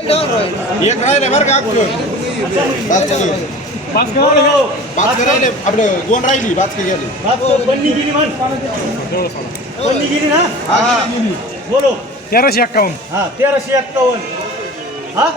एक राहिले बरं का बाचकं. राहिले. आपलं दोन राहिली बाचकं गेली. हा. बोलो. तेराशे एक्कावन्न. हा तेराशे एक्कावन्न. हा.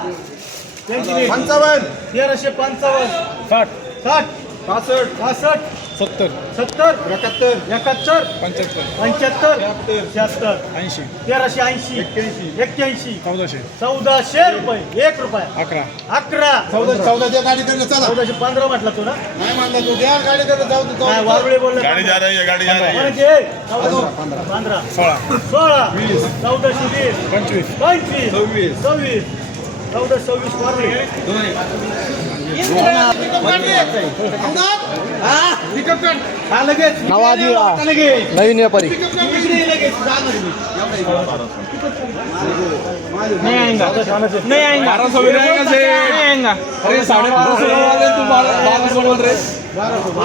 पंचावन्न. तेराशे पंचावन्न. साठ. साठ. पासष्ट. पासष्ट. सत्तर. सत्तर एकाहत्तर. एकाहत्तर पंच्याहत्तर. पंच्याहत्तर शहात्तर शहात्तर ऐंशी. तेराशे ऐंशी एक्क्याऐंशी. एक्क्याऐंशी चौदाशे. चौदाशे रुपये एक रुपया. अकरा. अकरा. चौदा चौदा द्या गाडी करणं चला. चौदाशे पंधरा म्हटला तू ना? नाही म्हणला तू द्या गाडी करणं जाऊ दे, काय जाऊ दे. वारुळे बोलले गाड़ी जा रही है गाड़ी जा रही है कोणाचे पंधरा. सोळा. सोळा. चौदाशे वीस. पंचवीस. पंचवीस. सव्वीस. सव्वीस. चौदा सव्वीस वारुळे. नवीन व्यापारी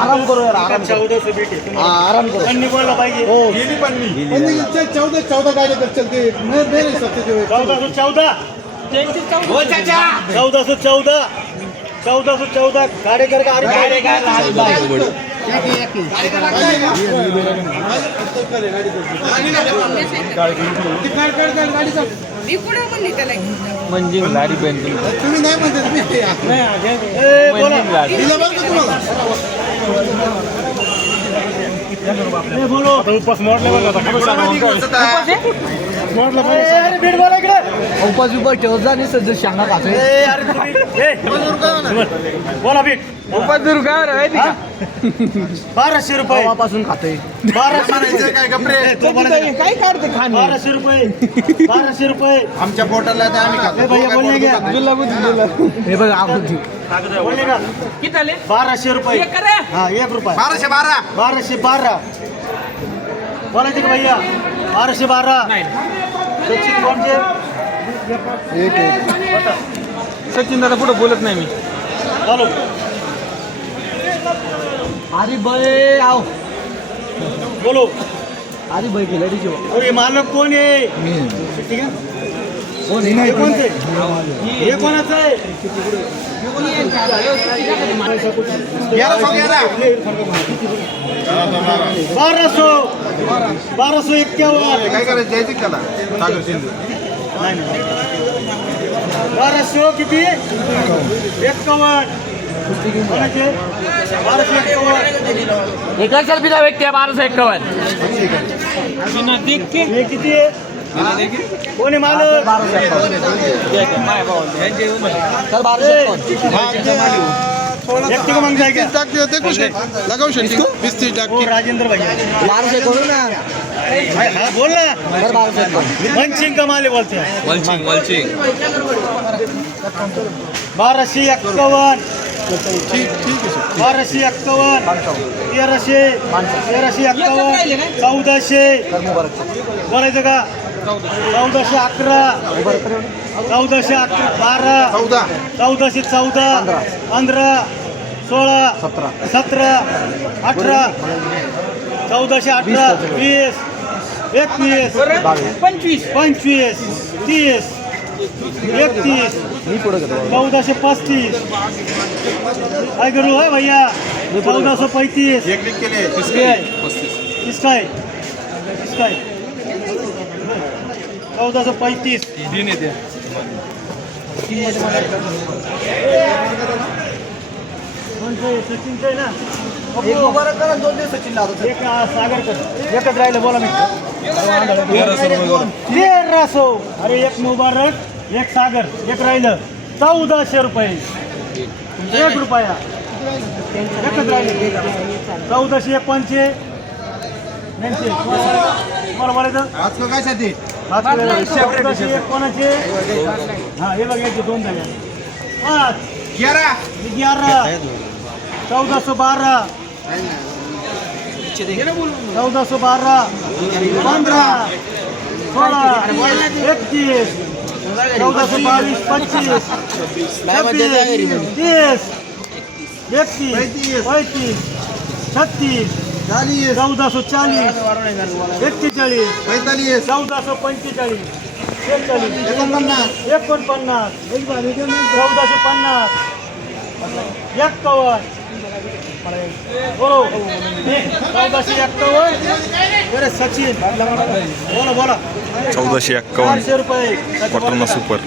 आराम करो आराम चौदा बेटे आराम करो गेली पण मी चौदा. चौदा गाडी चलते चौदा सौ चौदा चौदा चौदा. चौदा सौ चौदा गाडे कर का अरे मी कुठे म्हणली त्याला. म्हणजे गाडी बंद तुम्ही नाही म्हणते तुम्ही बोला. मोडले बघा उपास उपास ठेवत जा नाही सध्या शांगा खातोय. ए, अरे तुम्ही- ए, बोला उपास? बाराशे रुपये. पासून खातोय. बाराशे काय बोलायचं. काय काढते खाणे? बाराशे रुपये. बाराशे रुपये. आमच्या पोटाला ते आम्ही ए, खातो. हे बघ आकृती बोलणे का बाराशे रुपये. हा एक रुपये. बाराशे बारा. बाराशे बारा. बोलायचे का भैया. बाराशे बारा. सचिन कोणचे सचिन दादा पुढे बोलत नाही मी. चालू. अरे बय आव. बोलो. अरे बय केलं रे अरे मालक कोण आहे? ठीक आहे. हे कोणते? हे कोणाचं आहे? बाराशो. बाराशो एक्क्यावन्न. काय करायचं? द्यायचं त्याला? सागर सिंधू नाही, नाही. बाराशे किती? एक्कावन्न. कोणाचे? बाराशे एक्कावन्न. एका सेल्फीचा व्यक्ती आहे बाराशे एक्कावन्न. हे किती? आहे कोणी मालक तर बाराशे व्यक्ती को मग जाएगा टाक देते कुछ लगाओ शंटी बीस तीस टाक. ओ राजेंद्र भैया बाराशे करू ना. बोल ना. वंचिंग का माले बोलते? हैं वल्चिंग वल्चिंग बाराशे एक्कावन्न. ठीक ठीक आहे सर बाराशे एक्कावन्न. तेराशे. तेराशे एक्कावन्न. चौदाशे. बोलायचं का? चौदाशे अकरा. चौदाशे अकरा बारा. चौदा. चौदाशे चौदा. पंधरा. सोळा सतरा. सतरा अठरा चौदाशे अठरा वीस एकवीस पंचवीस. पंचवीस तीस एकतीस चौदाशे पस्तीस. काय करू होय भैया? चौदा सौ पैंतीस. एक वीक केले किसके है किसका है किसका है चौदा सौ पैंतीस. सचिनचं आहे ना. एक करा दोन दिवस सचिन. लावतो एक अं, सागर कर एकच राहिलं बोला मी तेरा सौ. अरे एक मुबारक एक सागर एक राहिलं. चौदाशे रुपये. एक रुपया. एकच राहिलं. चौदाशे एक पंचे यांचे तुम्हाला बोलायचं? आज काय साठी चौदाशे एक कोणाचे हा हे बघ याचे दोन झाले पाच. तेरा ग्यारह चौदह सौ बारह चौदह सौ बारह पंद्रह सोलह इक्कीस चौदह सौ बाईस पच्चीस छब्बीस. तीस इकतीस पैंतीस छत्तीस. चालीस चौदह सौ चालीस एक्केचाळीस. पैंतालीस. चौदह सौ पंचेचाळीस एकोणपन्नास. एकोणपन्नास. चौदाशे पन्नास. एक्कावन्न बोलो चौदाशे एक्कावन्न. बरे सचिन बोला बोला. चौदाशे एक्कावन्न. रुपये. वटाणा सुपर.